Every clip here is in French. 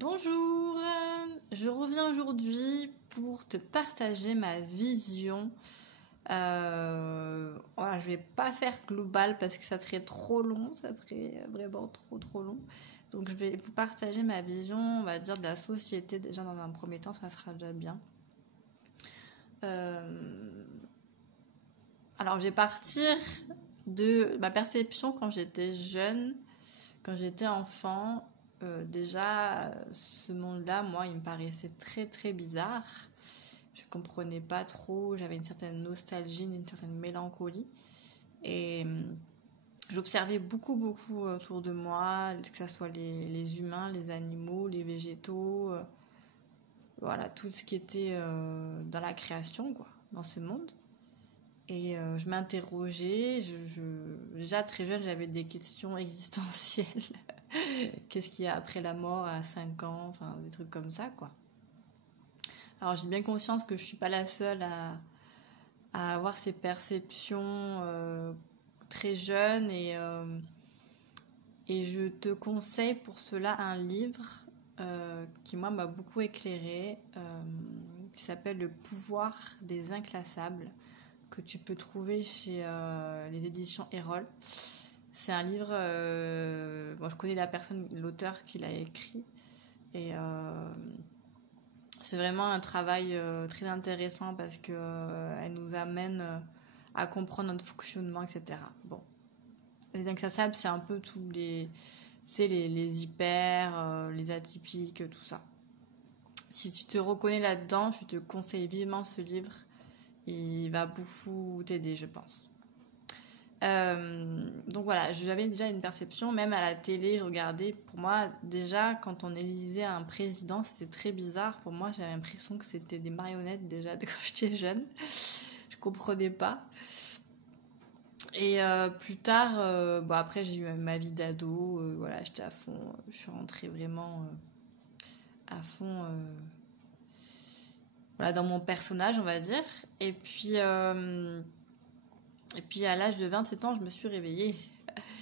Bonjour, je reviens aujourd'hui pour te partager ma vision. Voilà, je vais pas faire global parce que ça serait trop long, ça serait vraiment trop long. Donc je vais vous partager ma vision, on va dire, de la société déjà dans un premier temps, ça sera déjà bien. Alors je vais partir de ma perception quand j'étais jeune, quand j'étais enfant. Déjà, ce monde-là, moi, il me paraissait très bizarre. Je comprenais pas trop, j'avais une certaine nostalgie, une certaine mélancolie. Et j'observais beaucoup autour de moi, que ce soit les humains, les animaux, les végétaux, voilà, tout ce qui était dans la création, quoi, dans ce monde. Et je m'interrogeais, déjà très jeune, j'avais des questions existentielles. Qu'est-ce qu'il y a après la mort à 5 ans, enfin des trucs comme ça, quoi. Alors j'ai bien conscience que je suis pas la seule à avoir ces perceptions très jeunes et je te conseille pour cela un livre qui moi m'a beaucoup éclairé, qui s'appelle Le pouvoir des inclassables, que tu peux trouver chez les éditions Erol. C'est un livre, bon, je connais l'auteur qui l'a écrit, et c'est vraiment un travail très intéressant parce que elle nous amène à comprendre notre fonctionnement, etc. Bon, les inclassables, c'est un peu tous les, tu sais, les hyper, les atypiques, tout ça. Si tu te reconnais là-dedans, je te conseille vivement ce livre. Il va beaucoup t'aider, je pense. Donc voilà, j'avais déjà une perception, même à la télé, je regardais, pour moi, déjà, quand on élisait un président, c'était très bizarre. Pour moi, j'avais l'impression que c'était des marionnettes déjà quand j'étais jeune. Je comprenais pas. Et plus tard, bon, après, j'ai eu ma vie d'ado, voilà, j'étais à fond, je suis rentrée vraiment à fond voilà, dans mon personnage, on va dire. Et puis à l'âge de 27 ans, je me suis réveillée.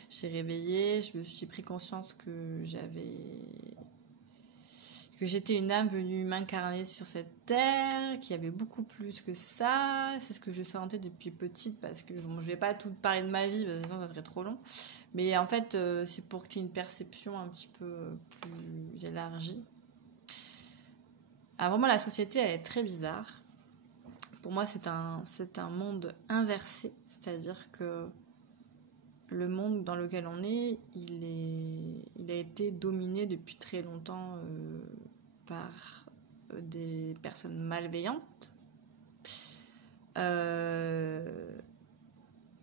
J'ai réveillé, je me suis pris conscience que j'étais une âme venue m'incarner sur cette terre, qu'il y avait beaucoup plus que ça. C'est ce que je sentais depuis petite, parce que bon, je vais pas tout parler de ma vie, parce que sinon ça serait trop long. Mais en fait, c'est pour que tu aies une perception un petit peu plus élargie. Alors vraiment, la société, elle est très bizarre. Pour moi, c'est un monde inversé, c'est-à-dire que le monde dans lequel on est, il a été dominé depuis très longtemps par des personnes malveillantes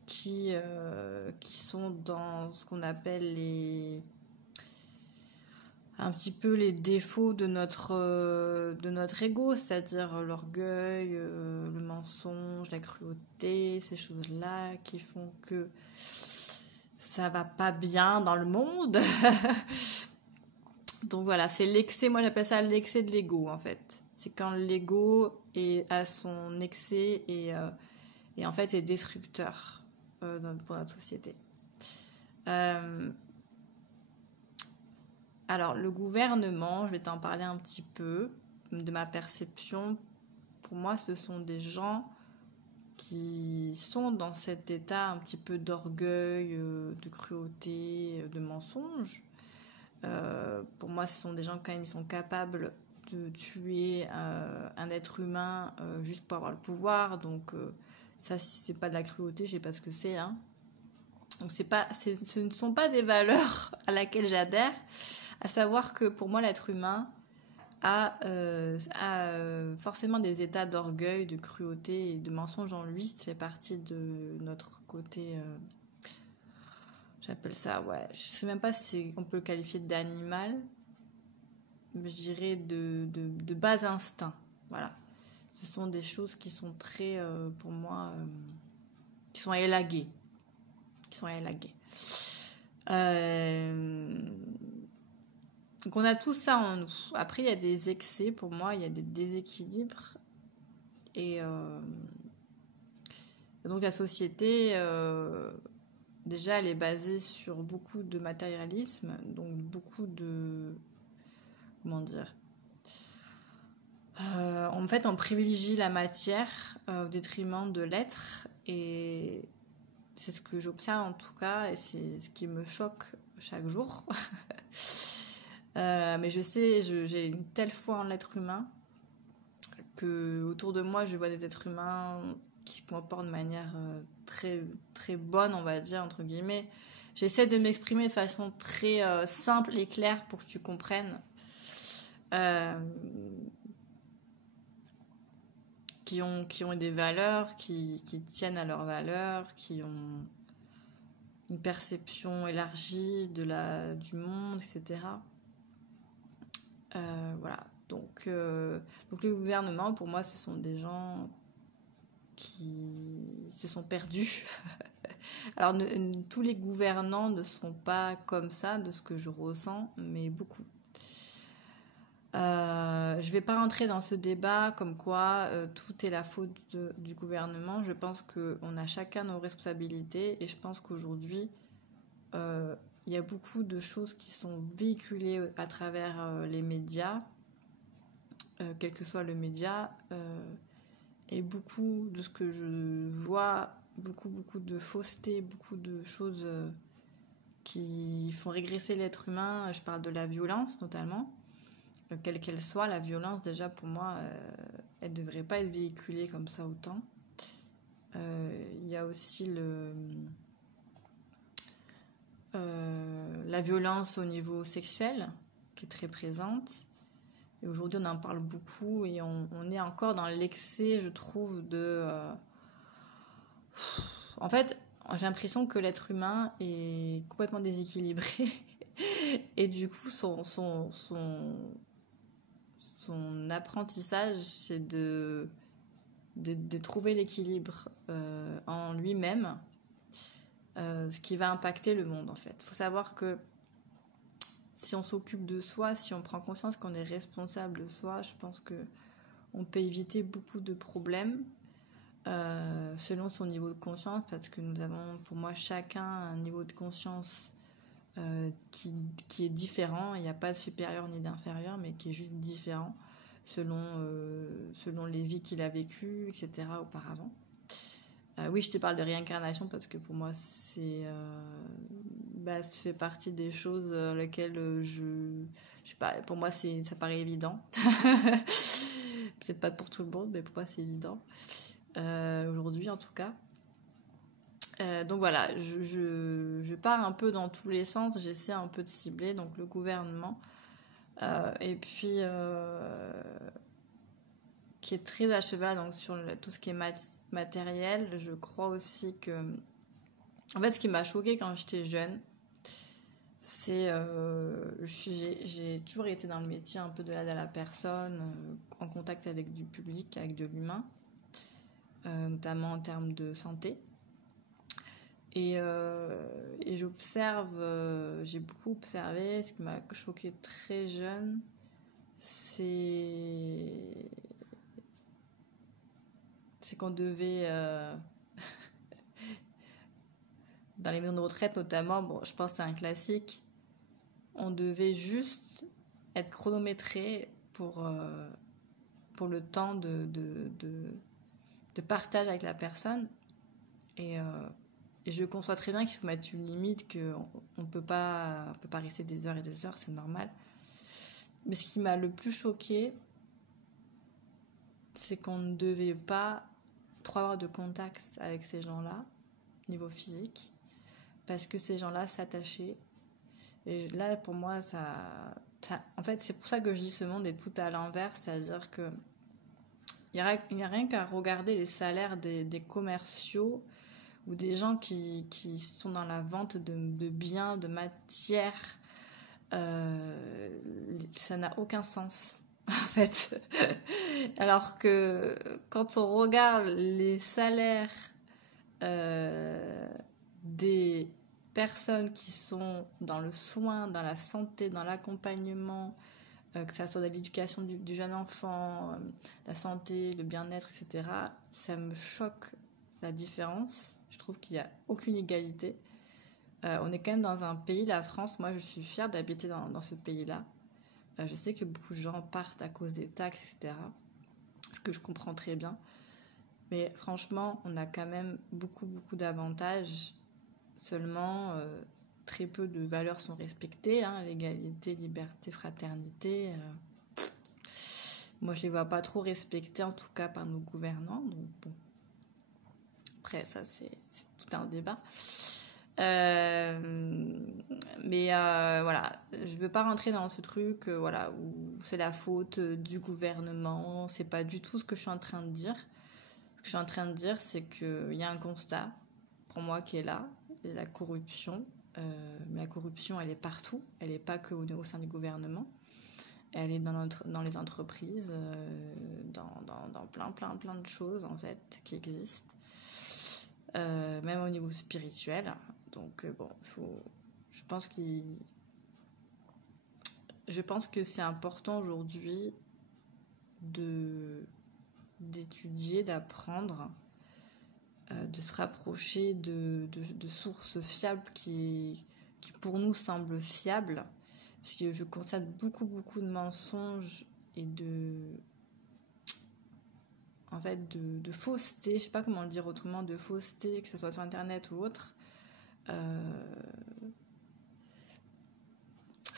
qui sont dans ce qu'on appelle un petit peu les défauts de notre ego, c'est-à-dire l'orgueil, le mensonge, la cruauté, ces choses-là qui font que ça va pas bien dans le monde. Donc voilà, c'est l'excès, moi j'appelle ça l'excès de l'ego en fait. C'est quand l'ego est à son excès et en fait est destructeur pour notre société. Alors le gouvernement, je vais t'en parler un petit peu de ma perception. Pour moi, ce sont des gens qui sont dans cet état un petit peu d'orgueil, de cruauté, de mensonge. Pour moi, ce sont des gens quand même, ils sont capables de tuer un être humain juste pour avoir le pouvoir. Donc ça, si c'est pas de la cruauté, je sais pas ce que c'est. Hein. Donc ce ne sont pas des valeurs à laquelle j'adhère. À savoir que pour moi, l'être humain a forcément des états d'orgueil, de cruauté et de mensonge en lui. Ça fait partie de notre côté. J'appelle ça, ouais. Je sais même pas si on peut le qualifier d'animal, mais je dirais de bas instinct. Voilà. Ce sont des choses qui sont très, pour moi, qui sont élaguées. Donc on a tout ça en nous. Après, il y a des excès, pour moi, il y a des déséquilibres. Et donc la société, déjà, elle est basée sur beaucoup de matérialisme, donc beaucoup de comment dire, en fait, on privilégie la matière au détriment de l'être, et c'est ce que j'observe en tout cas, et c'est ce qui me choque chaque jour. Mais je sais, j'ai une telle foi en l'être humain que autour de moi, je vois des êtres humains qui se comportent de manière très, très bonne, on va dire, entre guillemets. J'essaie de m'exprimer de façon très simple et claire pour que tu comprennes. Qui ont des valeurs, qui tiennent à leurs valeurs, qui ont une perception élargie du monde, etc. Voilà. Donc le gouvernement, pour moi, ce sont des gens qui se sont perdus. Alors, tous les gouvernants ne sont pas comme ça, de ce que je ressens, mais beaucoup. Je vais pas rentrer dans ce débat comme quoi tout est la faute du gouvernement. Je pense qu'on a chacun nos responsabilités, et je pense qu'aujourd'hui, il y a beaucoup de choses qui sont véhiculées à travers les médias, quel que soit le média, et beaucoup de ce que je vois, beaucoup de fausseté, beaucoup de choses qui font régresser l'être humain. Je parle de la violence notamment. Quelle qu'elle soit, la violence, déjà pour moi, elle ne devrait pas être véhiculée comme ça autant. Il y a aussi la violence au niveau sexuel, qui est très présente. Et aujourd'hui, on en parle beaucoup, et on est encore dans l'excès, je trouve, En fait, j'ai l'impression que l'être humain est complètement déséquilibré. Et du coup, son apprentissage, c'est de trouver l'équilibre en lui-même, ce qui va impacter le monde, en fait. Il faut savoir que si on s'occupe de soi, si on prend conscience qu'on est responsable de soi, je pense qu'on peut éviter beaucoup de problèmes selon son niveau de conscience, parce que nous avons, pour moi, chacun un niveau de conscience qui est différent. Il n'y a pas de supérieur ni d'inférieur, mais qui est juste différent selon les vies qu'il a vécues, etc. auparavant. Oui, je te parle de réincarnation parce que pour moi, ça fait partie des choses lesquelles je sais pas, pour moi, ça paraît évident. Peut-être pas pour tout le monde, mais pour moi, c'est évident. Aujourd'hui, en tout cas. Donc voilà, je pars un peu dans tous les sens, j'essaie un peu de cibler donc le gouvernement, et puis qui est très à cheval donc sur tout ce qui est matériel. Je crois aussi que, en fait, ce qui m'a choquée quand j'étais jeune, c'est j'ai toujours été dans le métier un peu de l'aide à la personne, en contact avec du public, avec de l'humain, notamment en termes de santé. Et j'observe, j'ai beaucoup observé. Ce qui m'a choquée très jeune, c'est qu'on devait, dans les maisons de retraite notamment, bon, je pense que c'est un classique, on devait juste être chronométré pour le temps de partage avec la personne. Et je conçois très bien qu'il faut mettre une limite, qu'on ne peut pas rester des heures et des heures, c'est normal. Mais ce qui m'a le plus choquée, c'est qu'on ne devait pas trop avoir de contact avec ces gens-là, niveau physique, parce que ces gens-là s'attachaient. Et là, pour moi, en fait, c'est pour ça que je dis ce monde est tout à l'envers, c'est-à-dire que il n'y a rien qu'à regarder les salaires des commerciaux ou des gens qui sont dans la vente de biens, de matières. Ça n'a aucun sens, en fait. Alors que quand on regarde les salaires des personnes qui sont dans le soin, dans la santé, dans l'accompagnement, que ça soit de l'éducation du jeune enfant, la santé, le bien-être, etc., ça me choque la différence. Je trouve qu'il n'y a aucune égalité. On est quand même dans un pays, la France, moi je suis fière d'habiter dans ce pays-là, Je sais que beaucoup de gens partent à cause des taxes, etc. Ce que je comprends très bien. Mais franchement, on a quand même beaucoup, beaucoup d'avantages. Seulement, très peu de valeurs sont respectées. Hein, l'égalité, liberté, fraternité. Moi, je les vois pas trop respectées, en tout cas par nos gouvernants. Donc, bon. Après, ça, c'est tout un débat. Mais voilà, je veux pas rentrer dans ce truc voilà, où c'est la faute du gouvernement. C'est pas du tout ce que je suis en train de dire. Ce que je suis en train de dire, c'est qu'il y a un constat, pour moi, qui est là, et la corruption. Mais la corruption, elle est partout. Elle n'est pas que au sein du gouvernement. Elle est dans les entreprises, dans plein de choses, en fait, qui existent. Même au niveau spirituel. Donc, bon, je pense que c'est important aujourd'hui d'étudier, d'apprendre, de se rapprocher de sources fiables qui pour nous semblent fiables. Parce que je constate beaucoup de mensonges et en fait de fausseté, je sais pas comment le dire autrement, de fausseté, que ce soit sur internet ou autre.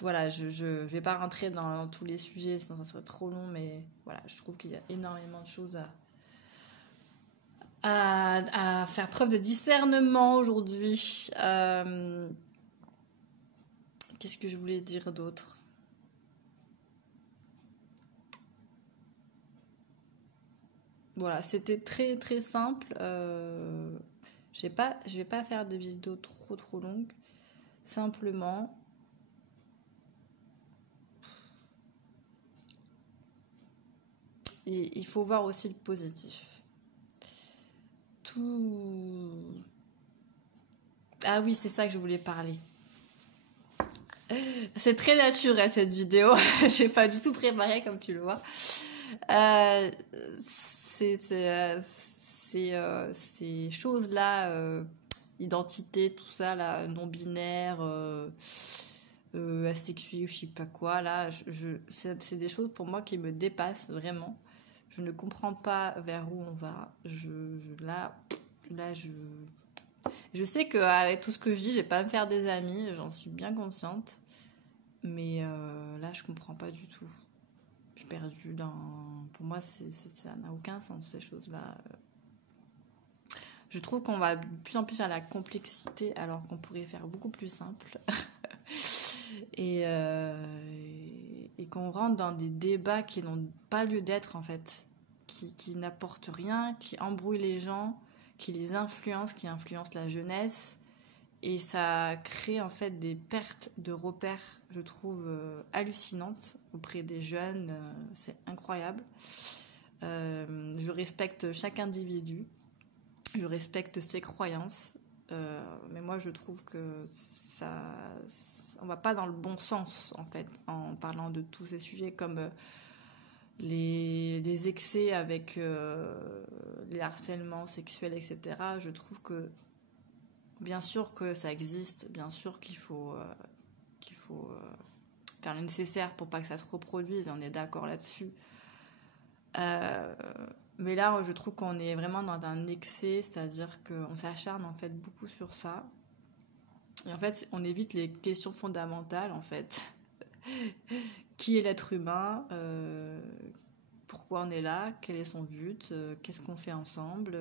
Voilà, je vais pas rentrer dans tous les sujets, sinon ça serait trop long, mais voilà, je trouve qu'il y a énormément de choses à faire preuve de discernement aujourd'hui. Qu'est-ce que je voulais dire d'autre ? Voilà, c'était très très simple. Je vais pas faire de vidéos trop longues. Simplement, il faut voir aussi le positif. Ah oui, c'est ça que je voulais parler. C'est très naturel cette vidéo. J'ai pas du tout préparé comme tu le vois. Ces choses-là, identité, tout ça, là, non-binaire, asexué ou je sais pas quoi, là, c'est des choses pour moi qui me dépassent vraiment. Je ne comprends pas vers où on va. Là, je sais qu'avec tout ce que je dis, je vais pas me faire des amis, j'en suis bien consciente. Mais là, je comprends pas du tout. Je suis perdue dans... Pour moi, ça n'a aucun sens, ces choses-là. Je trouve qu'on va de plus en plus vers la complexité, alors qu'on pourrait faire beaucoup plus simple. et qu'on rentre dans des débats qui n'ont pas lieu d'être, en fait. Qui n'apportent rien, qui embrouillent les gens, qui les influencent, qui influencent la jeunesse. Et ça crée en fait des pertes de repères, je trouve, hallucinantes auprès des jeunes. C'est incroyable. Je respecte chaque individu. Je respecte ses croyances. Mais moi, je trouve que on va pas dans le bon sens, en fait, en parlant de tous ces sujets comme les excès avec les harcèlements sexuels, etc. Je trouve que bien sûr que ça existe, bien sûr qu'il faut faire le nécessaire pour pas que ça se reproduise, on est d'accord là-dessus. Mais là, je trouve qu'on est vraiment dans un excès, c'est-à-dire qu'on s'acharne en fait beaucoup sur ça. Et en fait, on évite les questions fondamentales, en fait. Qui est l'être humain ? Pourquoi on est là ? Quel est son but ? Qu'est-ce qu'on fait ensemble ?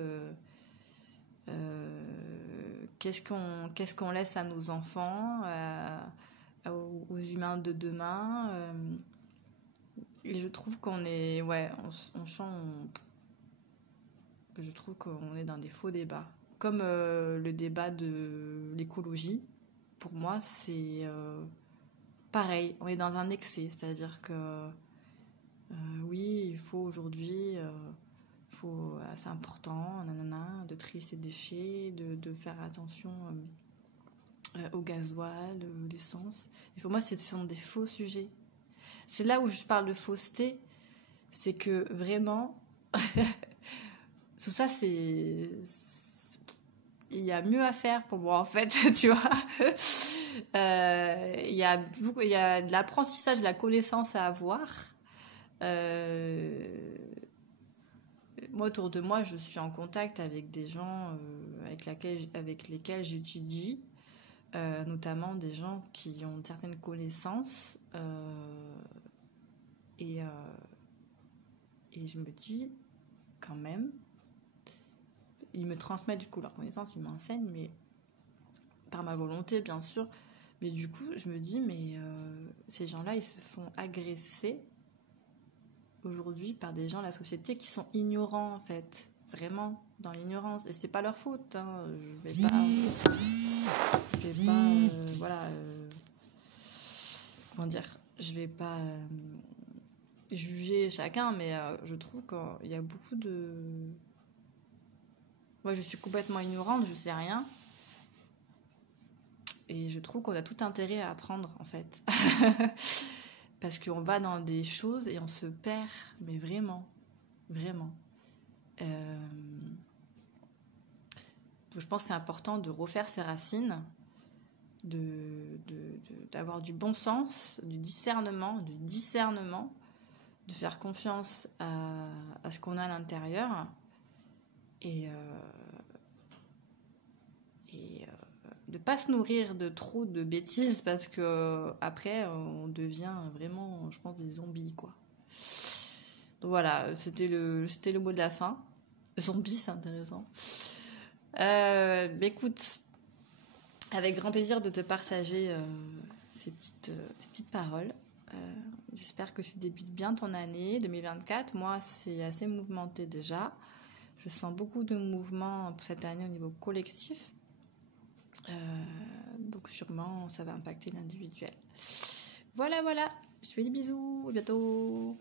Qu'est-ce qu'on laisse à nos enfants, aux humains de demain, et je trouve qu'on est, ouais, je trouve qu'on est dans des faux débats, comme le débat de l'écologie. Pour moi, c'est pareil, on est dans un excès, c'est-à-dire que oui, il faut aujourd'hui c'est important, nanana, de trier ses déchets, de faire attention au gasoil, l'essence. Et pour moi, ce sont des faux sujets. C'est là où je parle de fausseté, c'est que vraiment, tout ça, il y a mieux à faire pour moi, en fait, tu vois. Il y a de l'apprentissage, de la connaissance à avoir. Euh, Moi, autour de moi, je suis en contact avec des gens avec lesquels j'étudie, notamment des gens qui ont certaines connaissances. Et, euh, et je me dis, quand même, ils me transmettent du coup leurs connaissances, ils m'enseignent, mais par ma volonté, bien sûr. Mais du coup, je me dis, mais ces gens-là, ils se font agresser aujourd'hui par des gens de la société qui sont ignorants, en fait. Vraiment, dans l'ignorance. Et c'est pas leur faute, hein. Je vais pas, voilà, comment dire, je vais pas juger chacun, mais je trouve qu'il y a beaucoup de... Moi, je suis complètement ignorante, je sais rien. Et je trouve qu'on a tout intérêt à apprendre, en fait. Parce qu'on va dans des choses et on se perd, mais vraiment, vraiment. Donc je pense que c'est important de refaire ses racines, d'avoir du bon sens, du discernement, de faire confiance à ce qu'on a à l'intérieur et de pas se nourrir de trop de bêtises parce que après on devient vraiment, je pense, des zombies, quoi. Donc voilà, c'était le mot de la fin. Zombie, c'est intéressant. Écoute, avec grand plaisir de te partager ces petites paroles. J'espère que tu débutes bien ton année 2024. Moi, c'est assez mouvementé déjà. Je sens beaucoup de mouvements pour cette année au niveau collectif. Donc sûrement, ça va impacter l'individuel. Voilà, voilà. Je te fais des bisous. À bientôt.